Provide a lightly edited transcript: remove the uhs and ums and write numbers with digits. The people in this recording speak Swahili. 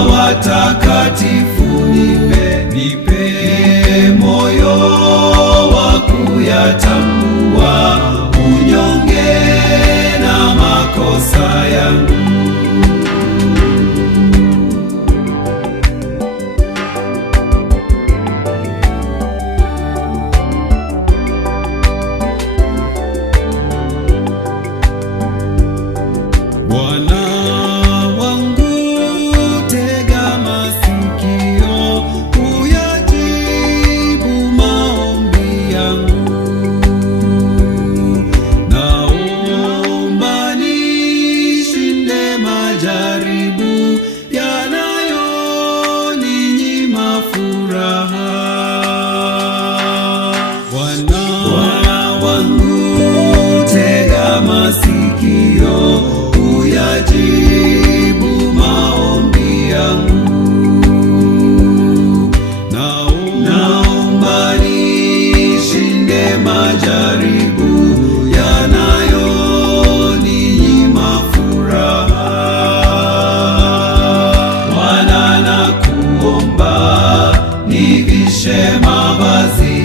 watakatifu, nipe moyo wa kuyatambua unyonge na makosa yangu. Bwana wangu, tega masikio, uyajibu maombi yangu. Naomba nishinde majaribu yanayoninyima furaha. Bwana wangu, tega masikio, uyajibu maombi yangu. Naomba nishinde majaribu yanayoninyima furaha. Bwana, nakuomba nivishe mavazi